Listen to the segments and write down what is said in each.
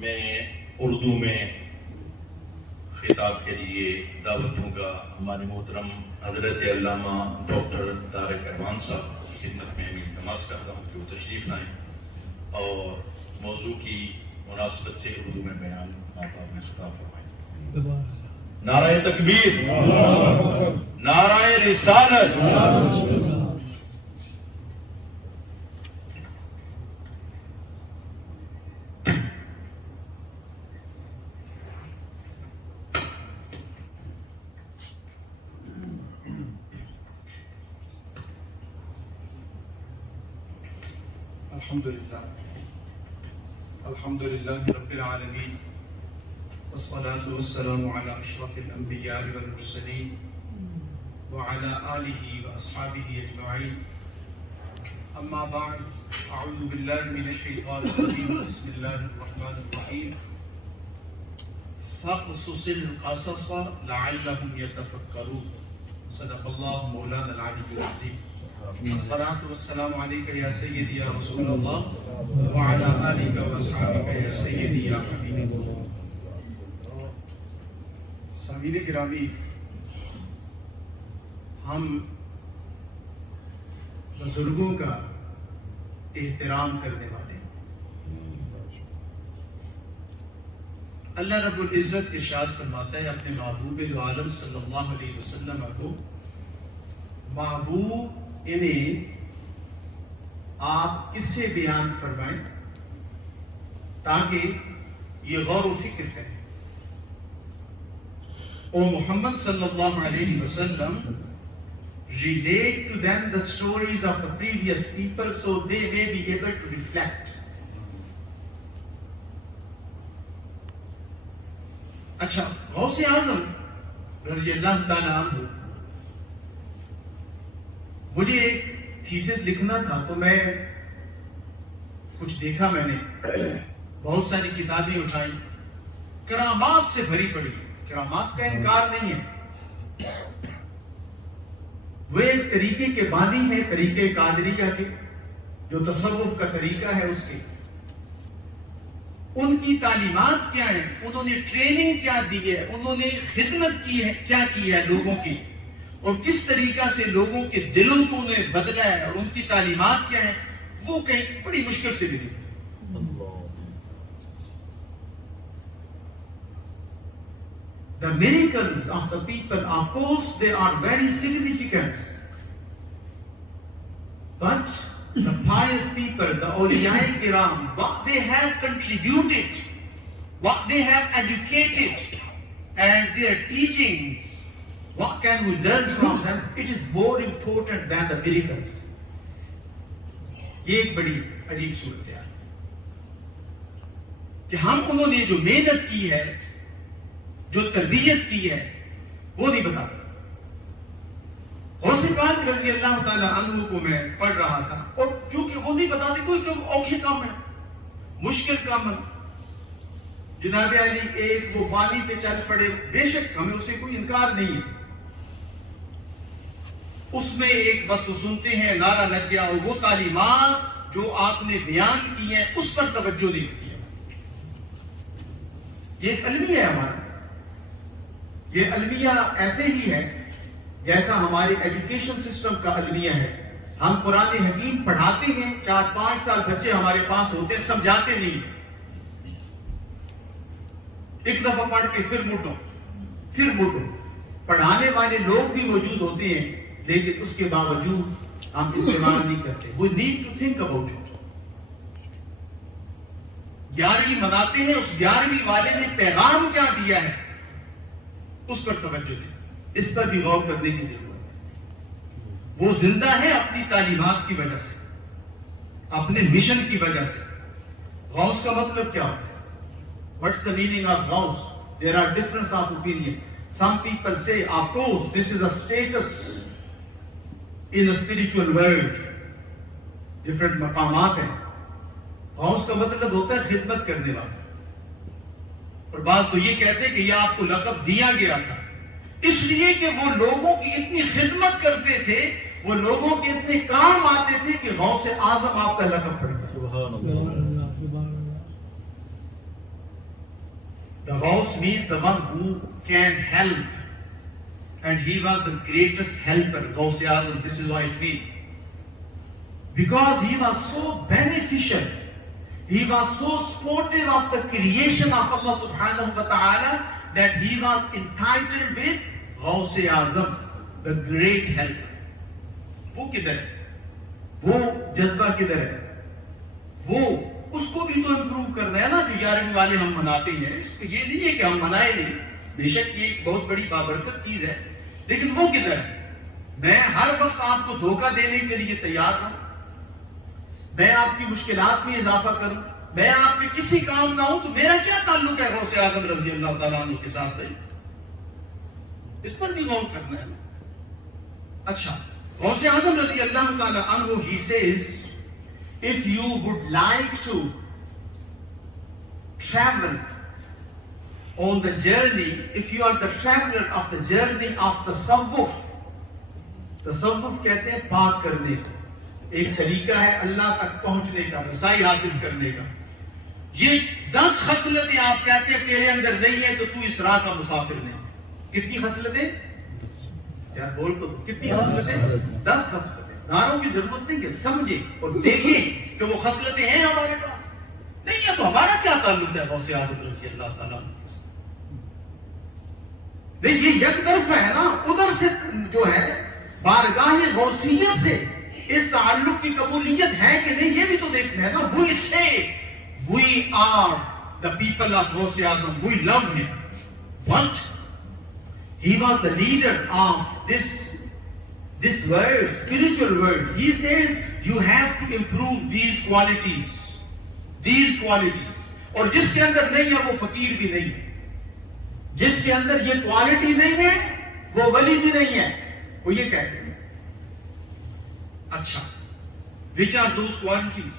میں اردو میں خطاب کے لیے دعوت دوں گا ہمارے محترم حضرت علامہ ڈاکٹر طارق اوان صاحب کی خدمت میں التماس کرتا ہوں کہ وہ تشریف لائیں اور موضوع کی مناسبت سے اردو میں بیان آپ میں خطاب فرمائیں۔ نعرہ تکبیر، نعرہ رسالت، الحمد للہ رب العالمین والصلاة والسلام على اشرف الانبیاء والمرسلین وعلى آلہ واصحابہ اجمعین، اما بعد، اعوذ باللہ من الشیطان الرجیم، بسم اللہ الرحمن الرحیم، فاقصص القصص لعلهم يتفکرون، صدق اللہ مولانا العلی العظیم۔ الصلاة والسلام علیکہ یا سیدی یا رسول اللہ وعلی آلہ واصحابہ یا سیدی یا حبیب اللہ۔ سامعین گرامی، ہم بزرگوں کا احترام کرنے والے ہیں۔ اللہ رب العزت ارشاد فرماتا ہے اپنے محبوب عالم صلی اللہ علیہ وسلم کو، محبوب انہیں آپ کس سے بیان فرمائیں تاکہ یہ غور و فکر کریں۔ او محمد صلی اللہ علیہ وسلم relate to them the stories of the previous people so they may be able to reflect. اچھا، غوث اعظم رضی اللہ تعالیٰ عنہ، مجھے ایک تھیسس لکھنا تھا تو میں کچھ دیکھا، میں نے بہت ساری کتابیں اٹھائی، کرامات سے بھری پڑی۔ کرامات کا انکار نہیں ہے، وہ ایک طریقے کے بانی ہیں، طریقے قادریہ کے، جو تصوف کا طریقہ ہے اس کے۔ ان کی تعلیمات کیا ہیں، انہوں نے ٹریننگ کیا دی ہے، انہوں نے خدمت کی ہے، کیا کی ہے لوگوں کی، اور کس طریقہ سے لوگوں کے دلوں کو انہیں بدلا ہے، اور ان کی تعلیمات کیا ہیں، وہ کہیں بڑی مشکل سے ملی۔ The miracles of the people, of course, they are very significant. But the pious people, the awliya kiram, what they have contributed, what they have educated, and their teachings, what can we learn from them? It is more important than the miracles. یہ ایک بڑی عجیب صورت ہے کہ ہم انہوں نے جو محنت کی ہے، جو تربیت کی ہے، وہ نہیں بتاتے۔ غوث پاک رضی اللہ تعالیٰ عنہ کو میں پڑھ رہا تھا، اور چونکہ وہ نہیں بتاتے، کوئی اوکھے کام ہے، مشکل کام ہے۔ جناب علی ایک وہ بانی پہ چل پڑے، بے شک ہمیں اسے کوئی انکار نہیں ہے، اس میں ایک بس تو سنتے ہیں، نعرہ لگ گیا، اور وہ تعلیمات جو آپ نے بیان کی ہیں اس پر توجہ نہیں ہوتی ہے۔ یہ ایک المیہ ہے ہمارا، یہ المیہ ایسے ہی ہے جیسا ہمارے ایجوکیشن سسٹم کا المیہ ہے۔ ہم قرآن حکیم پڑھاتے ہیں، 4-5 سال بچے ہمارے پاس ہوتے ہیں، سمجھاتے نہیں ہیں، ایک دفعہ پڑھ کے پھر مٹو۔ پڑھانے والے لوگ بھی موجود ہوتے ہیں، لیکن اس کے باوجود ہم استعمال نہیں کرتے۔ We need to think about it۔ 11ویں مناتے ہیں، اس 11ویں والے نے پیغام کیا دیا ہے، اس پر توجہ دیں، اس پر بھی غور کرنے کی ضرورت ہے۔ وہ زندہ ہے اپنی تعلیمات کی وجہ سے، اپنے مشن کی وجہ سے۔ غوث کا مطلب کیا ہوتا ہے؟ What's the meaning of Ghaus? There are difference of opinion. Some people say, of course, this is a status in the spiritual world. Different مقامات ہیں۔ غوث کا مطلب ہوتا ہے خدمت کرنے والا، اور بعض تو یہ کہتے ہیں کہ یہ آپ کو لقب دیا گیا تھا اس لیے کہ وہ لوگوں کی اتنی خدمت کرتے تھے، وہ لوگوں کے اتنے کام آتے تھے کہ غوث اعظم آپ کا لقب پڑ گیا۔ The Ghaus means the one who can help. And he was the greatest helper, Ghausia Azam. This is why it means. Because he was so beneficial. He was so supportive of the creation of Allah subhanahu wa ta'ala that he was entitled with Ghausia Azam, the great helper. وہ کدھر ہے؟ وہ جذبہ کدھر ہے؟ وہ اس کو بھی تو امپروو کرنا ہے نا. جو 11ویں والے ہم مناتے ہیں, اس کو یہ نہیں ہے کہ ہم منائے نہیں, بے شک یہ ایک بہت بڑی بابرکت چیز ہے, لیکن وہ کدھر ہے؟ میں ہر وقت آپ کو دھوکہ دینے کے لیے تیار ہوں, میں آپ کی مشکلات میں اضافہ کروں, میں آپ کے کسی کام نہ ہوں, تو میرا کیا تعلق ہے غوث اعظم رضی اللہ تعالیٰ عنہ کے ساتھ؟ اس پر بھی غور کرنا ہے. اچھا, غوث اعظم رضی اللہ تعالیٰ عنہ, he says, if you would like to travel on the journey, if you are the traveler of the journey of tasawwuf, tasawwuf کہتے ہیں پاک کرنے کو, ایک طریقہ ہے اللہ تک پہنچنے کا, رسائی حاصل کرنے کا. یہ 10 خصلتیں آپ کہتے ہیں تیرے اندر نہیں ہے تو تو اس راہ کا مسافر نہیں. کتنی خصلتیں؟ یار بول تو, کتنی خصلتیں؟ 10 خصلتیں. نعروں کی ضرورت نہیں ہے, سمجھیں اور دیکھیں کہ وہ خصلتیں ہیں ہمارے پاس. نہیں ہے تو ہمارا کیا تعلق ہے غوث اعظم رضی اللہ تعالیٰ عنہ کے ساتھ؟ نہیں, یہ یک طرفہ ہے نا. ادھر سے جو ہے بارگاہ غوثیت سے اس تعلق کی قبولیت ہے کہ نہیں, یہ بھی تو دیکھنا ہے نا. We say we are the people of Ghausia Azam, we love him, but he was the leader of this world, spiritual world. He says you have to improve these qualities. اور جس کے اندر نہیں ہے وہ فقیر بھی نہیں ہے, جس کے اندر یہ کوالٹی نہیں ہے وہ ولی بھی نہیں ہے. وہ یہ کہتے ہیں. اچھا, which are those qualities?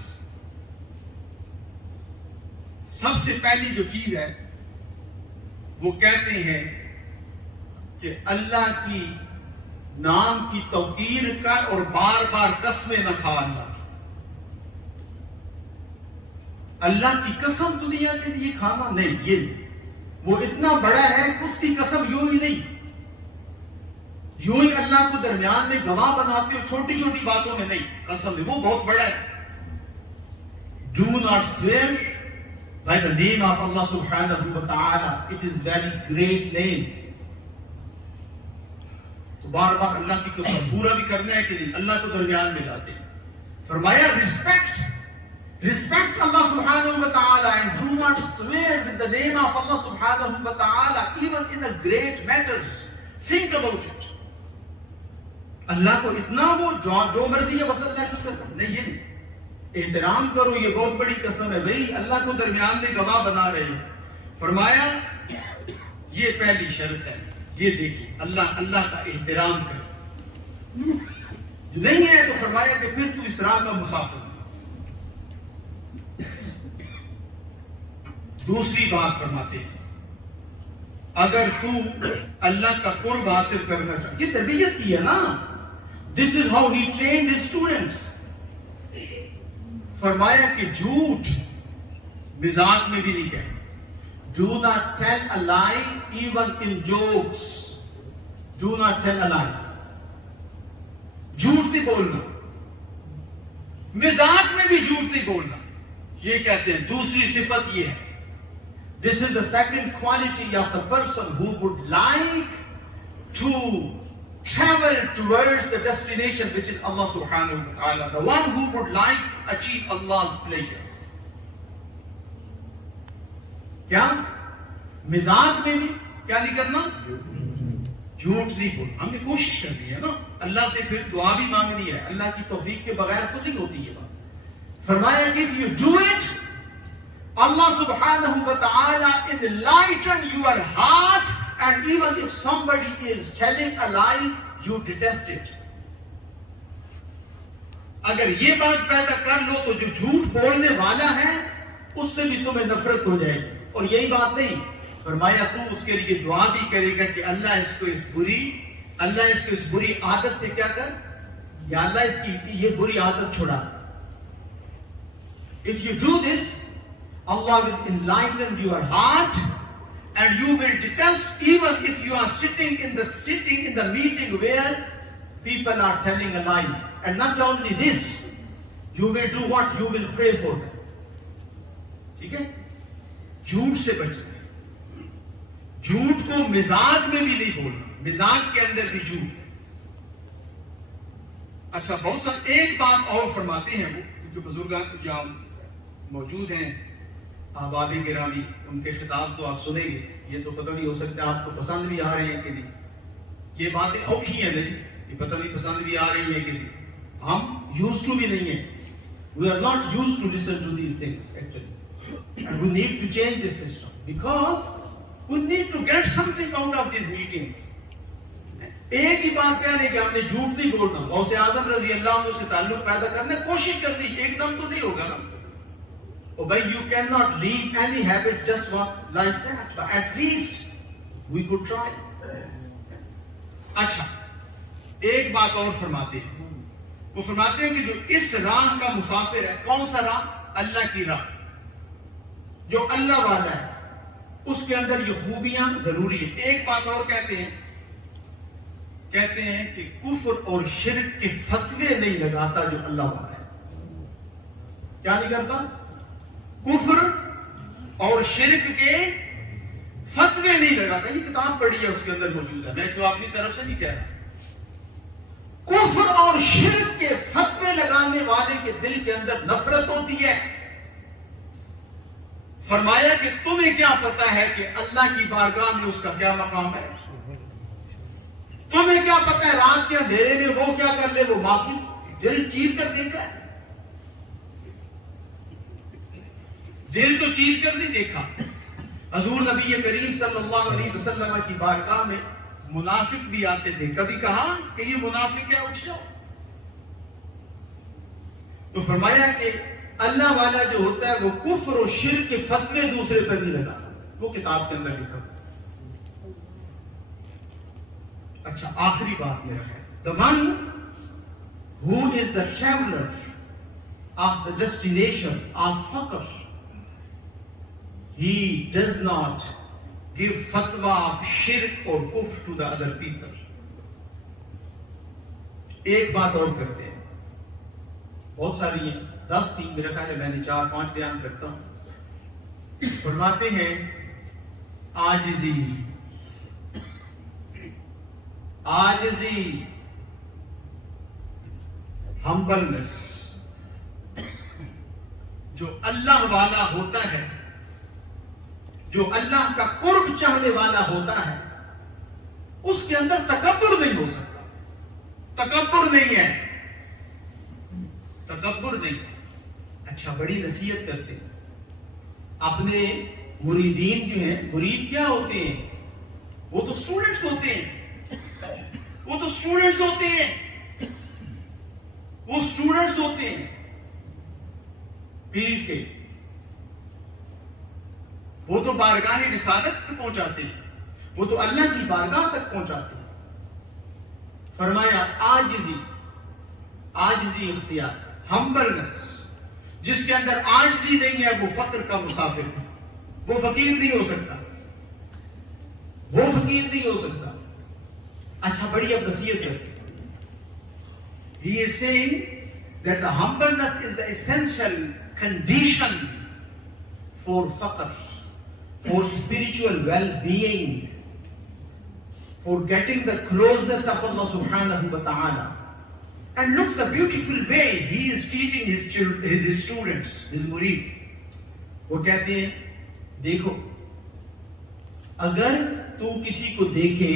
سب سے پہلی جو چیز ہے وہ کہتے ہیں کہ اللہ کی نام کی توقیر کر اور بار بار قسمیں نہ کھا. اللہ کی قسم دنیا کے لیے کھانا نہیں, یہ وہ اتنا بڑا ہے اس کی قسم یوں ہی نہیں, یوں ہی اللہ کو درمیان میں گواہ بناتے ہو چھوٹی چھوٹی باتوں میں نہیں, قسم ہے وہ بہت بڑا ہے. Do not swear by the name of Allah subhanahu wa ta'ala, it is very great name. تو بار بار اللہ کی قسم پورا بھی کرنا ہے کہ نہیں, اللہ کو درمیان میں لاتے ہیں. فرمایا respect Allah subhanahu wa ta'ala and do not swear with the name of Allah subhanahu wa ta'ala even in the great matters. Think about it. اللہ کو اتنا وہ جو مرضی ہے بس اللہ کی قسم نہیں, یہ نہیں. احترام کرو, یہ بہت بڑی قسم ہے بھائی, اللہ کو درمیان میں گواہ بنا رہے ہیں. فرمایا یہ پہلی شرط ہے, یہ دیکھیے اللہ کا احترام کرو. جو نہیں ہے تو فرمایا کہ پھر تو اس راہ کا مسافر. دوسری بات فرماتے ہیں, اگر تو اللہ کا قرب حاصل کرنا چاہتے, یہ تربیت کی ہے نا. This is how he trained his students. فرمایا کہ جھوٹ مزاق میں بھی نہیں کہنا. Do not tell a lie even in jokes. Do not tell a lie. جھوٹ نہیں بولنا, مزاق میں بھی جھوٹ نہیں بولنا. یہ کہتے ہیں دوسری صفت یہ ہے. This is the second quality of the person who would like to travel towards the destination which is Allah subhanahu wa ta'ala. The one who would like to achieve Allah's pleasure. کیا مزاق میں بھی کیا نہیں کرنا, جھوٹ نہیں بولنا. ہم نے کوشش کرنی ہے نا, اللہ سے پھر دعا بھی مانگنی ہے, اللہ کی توفیق کے بغیر تو نہیں ہوتی یہ بات. فرمایا کہ if you do it, Allah subhanahu wa ta'ala enlighten your heart, and even if somebody is telling a lie, you detest it. اگر یہ بات پیدا کر لو تو جو جھوٹ بولنے والا ہے اس سے بھی تمہیں نفرت ہو جائے گی. اور یہی بات نہیں, فرمایا تو اس کے لیے دعا بھی کرے گا کہ اللہ اس کو اس بری عادت سے کیا کر, یا اللہ اس کی یہ بری عادت چھڑا. If you do this, Allah will enlighten your heart and you will detest even if you are sitting in the meeting where people are telling a lie. And not only this, you will do what? You will pray for them. ٹھیک ہے؟ جھوٹ سے بچنا ہے. جھوٹ کو مزاج میں بھی نہیں بولنا, مزاج کے اندر بھی جھوٹ. اچھا, بہت سارے ایک بات اور فرماتے ہیں وہ, کیونکہ بزرگان جہاں موجود ہیں احباب گرامی, ان کے خطاب تو آپ سنیں گے. یہ تو پتہ نہیں ہو سکتا آپ کو پسند بھی آ رہے ہیں کہ نہیں. یہ باتیں اوکھی ہیں نہیں, یہ پتہ نہیں پسند بھی آ رہی ہیں کہ نہیں. ہم used to بھی نہیں ہیں. We are not used to listen to these things actually. And we need to change this system because we need to get something out of these meetings. ایک ہی بات کہنے کہ ہم نے جھوٹ نہیں بولنا, غوث اعظم رضی اللہ عنہ سے تعلق پیدا کرنے کوشش کرنی, ایک دم تو نہیں ہوگا نا. Oh, but you cannot leave any habit just one like that, but at least we could try. اچھا, ایک بات اور فرماتے ہیں. وہ فرماتے ہیں کہ جو اس راہ کا مسافر ہے, کون سا راہ؟ اللہ کی راہ. جو اللہ والا ہے اس کے اندر یہ خوبیاں ضروری ہیں. ایک بات اور کہتے ہیں کہ کفر اور شرک کے فتوے نہیں لگاتا جو اللہ والا ہے. کیا نہیں کرتا؟ کفر اور شرک کے فتوے نہیں لگاتا. یہ کتاب پڑھی ہے, اس کے اندر موجود ہے, میں تو اپنی طرف سے نہیں کہہ رہا. کفر اور شرک کے فتوے لگانے والے کے دل کے اندر نفرت ہوتی ہے. فرمایا کہ تمہیں کیا پتا ہے کہ اللہ کی بارگاہ میں اس کا کیا مقام ہے؟ تمہیں کیا پتا ہے رات کے اندھیرے میں وہ کیا کر لے, وہ معافی دل چیر کر دیکھا ہے؟ دل تو چیر کر نہیں دیکھا. حضور نبی کریم صلی اللہ علیہ وسلم کی بارگاہ میں منافق بھی آتے تھے. کبھی کہا کہ یہ منافق ہے, اٹھ جاؤ. تو فرمایا کہ اللہ والا جو ہوتا ہے وہ کفر و شرک کے فتوے دوسرے پر نہیں لگاتا. وہ کتاب کے اندر لکھا. اچھا, آخری بات میرا ہے, the one who is the traveler of the destination of faqr, he does not give fatwa of shirk or kufr to the other people. ایک بات اور کرتے ہیں, بہت ساری ہیں, 10 تھی میرا خیال ہے, میں نے 4-5 بیان کرتا ہوں. فرماتے ہیں عاجزی, ہمبلنس. جو اللہ والا ہوتا ہے, جو اللہ کا قرب چاہنے والا ہوتا ہے, اس کے اندر تکبر نہیں ہو سکتا. تکبر نہیں ہے, تکبر نہیں. اچھا, بڑی نصیحت کرتے ہیں اپنے مریدین جو ہیں. مرید کیا ہوتے ہیں؟ وہ تو اسٹوڈنٹس ہوتے ہیں. وہ تو اسٹوڈنٹس ہوتے ہیں. وہ اسٹوڈنٹس ہوتے ہیں پیر کے. وہ تو بارگاہ رسالت تک پہنچاتے ہیں. وہ تو اللہ کی بارگاہ تک پہنچاتے ہیں. فرمایا عاجزی اختیار, ہمبلنس. جس کے اندر عاجزی نہیں ہے وہ فقر کا مسافر ہے. وہ فقیر نہیں ہو سکتا. وہ فقیر نہیں ہو سکتا. اچھا, بڑی اب نصیحت کرتے. He is saying that the humbleness is the essential condition for faqr, for spiritual well-being, for getting the closeness of Allah subhanahu wa ta'ala. And look the beautiful way he is teaching his students, his murid. وہ کہتے ہیں دیکھو, اگر تو کسی کو دیکھے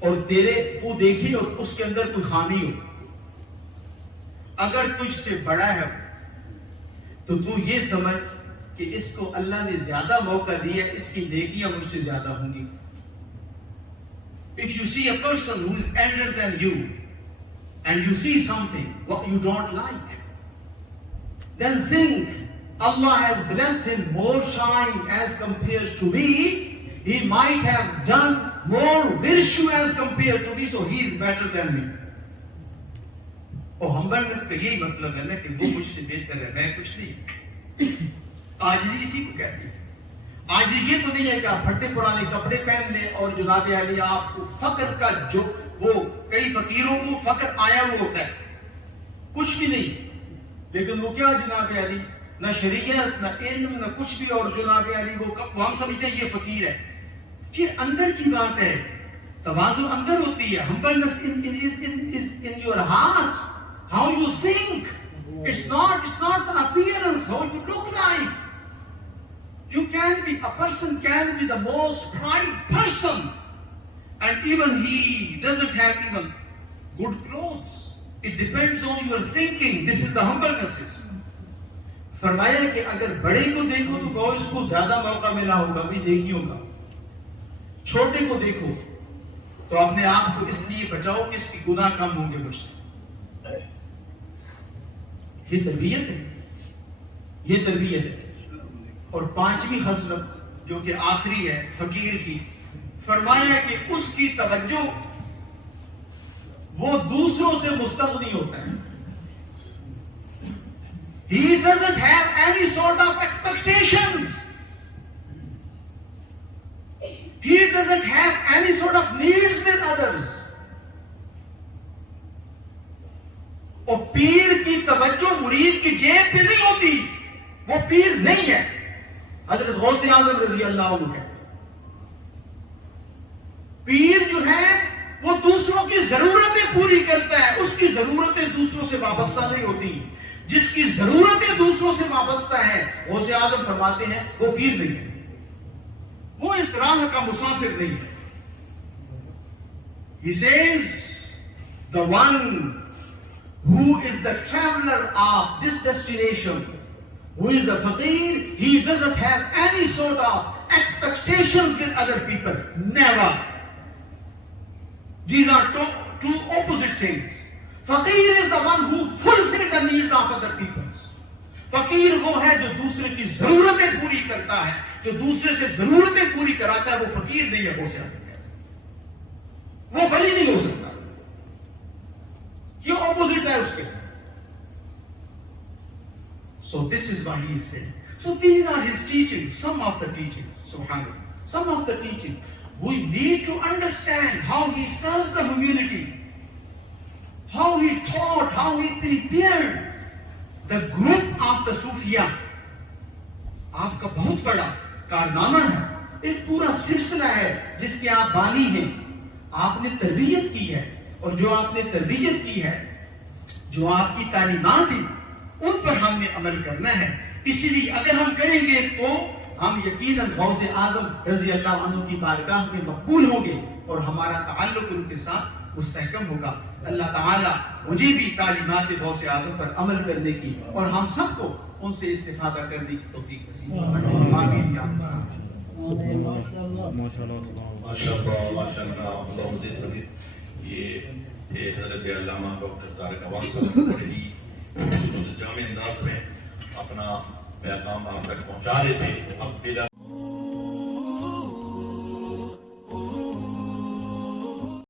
اور تو دیکھے اور اس کے اندر کوئی خامی ہو, اگر تجھ سے بڑا ہے تو تو یہ سمجھ کہ اس کو اللہ نے زیادہ موقع دیا, اس کی نیکیاں مجھ سے زیادہ ہوں گی. If you see a person who is elder than you and you see something what you don't like, then think Allah has blessed him more shine as compared to me. He might have done more virtue as compared to me, so he is better than me. اور humbleness کا یہی مطلب ہے نا کہ وہ مجھ سے بہتر ہے, میں کچھ نہیں. عاجزی اسی کو کہتے ہیں. آج یہ تو نہیں ہے کہ آپ پھٹے پرانے کپڑے پہن لیں اور جناب علی آپ کو فقر کا جو وہ کئی فقیروں کو فقر آیا وہ ہوتا ہے کچھ بھی نہیں، لیکن وہ کیا جناب علی نہ شریعت نہ علم نہ کچھ بھی، اور جناب علی وہ ہم سمجھتے ہیں یہ فقیر ہے. پھر اندر کی بات ہے، تواضع اندر ہوتی ہے. humbleness is in your heart, how you think. It's not the appearance, how you look like. You can be, a person can be the most pride person, and even he doesn't have even good clothes. It depends on your thinking. This is the humbleness. فرمایا کہ اگر بڑے کو دیکھو تو کہو اس کو زیادہ موقع ملا ہوگا، بھی دیکھی ہوگا. چھوٹے کو دیکھو تو اپنے آپ کو اس لیے بچاؤ کہ اس کی گناہ کم ہوں گے مجھ سے. یہ تربیت ہے، یہ تربیت ہے. اور پانچویں خصلت جو کہ آخری ہے فقیر کی، فرمایا کہ اس کی توجہ وہ دوسروں سے مستغنی ہوتا ہے. He doesn't have any sort of expectations. He doesn't have any sort of needs with others. اور پیر کی توجہ مرید کی جیب پہ نہیں ہوتی، وہ پیر نہیں ہے. حضرت غوث اعظم رضی اللہ عنہ ہے. پیر جو ہے وہ دوسروں کی ضرورتیں پوری کرتا ہے، اس کی ضرورتیں دوسروں سے وابستہ نہیں ہوتی. جس کی ضرورتیں دوسروں سے وابستہ ہیں، غوث اعظم فرماتے ہیں وہ پیر نہیں ہے، وہ اس راہ کا مسافر نہیں ہے. He says, the one who is the traveler of this destination, who is a faqir, he doesn't have any sort of expectations with other people. Never. These are two opposite things. فقیر is the one who fulfills the needs of other people. فقیر وہ ہے جو دوسرے کی ضرورتیں پوری کرتا ہے، جو دوسرے سے ضرورتیں پوری کراتا ہے. وہ فقیر نہیں ہے، ہو سکتا ہے وہ ولی نہیں ہو سکتا. یہ اپوزٹ ہے اس کے. So this is what he is saying. So these are his teachings, some of the teachings. Subhanallah, some of the teachings. We need to understand how he serves the humanity, how he taught, how he prepared the group of the Sufiya. آپ کا بہت بڑا کارنامہ ہے، ایک پورا سلسلہ ہے جس کے آپ بانی ہیں. آپ نے تربیت کی ہے، اور جو آپ نے تربیت کی ہے، جو آپ کی تعلیمات ہیں، ان پر ہم نے عمل کرنا ہے. اسی لیے اگر ہم کریں گے تو ہم یقیناً غوث اعظم رضی اللہ عنہ کی بارگاہ میں مقبول ہوں گے، اور ہمارا تعلق ان کے ساتھ مستحکم ہوگا. اللہ تعالیٰ مجھے بھی تعلیمات غوث اعظم پر عمل کرنے کی اور ہم سب کو ان سے استفادہ کرنے کی توفیق نصیب فرمائے. آمین یا اللہ. یہ تھے حضرت علامہ ڈاکٹر طارق عوان صاحب، بڑے ہی جامع انداز میں اپنا پیغام آپ تک پہنچا رہے تھے. اب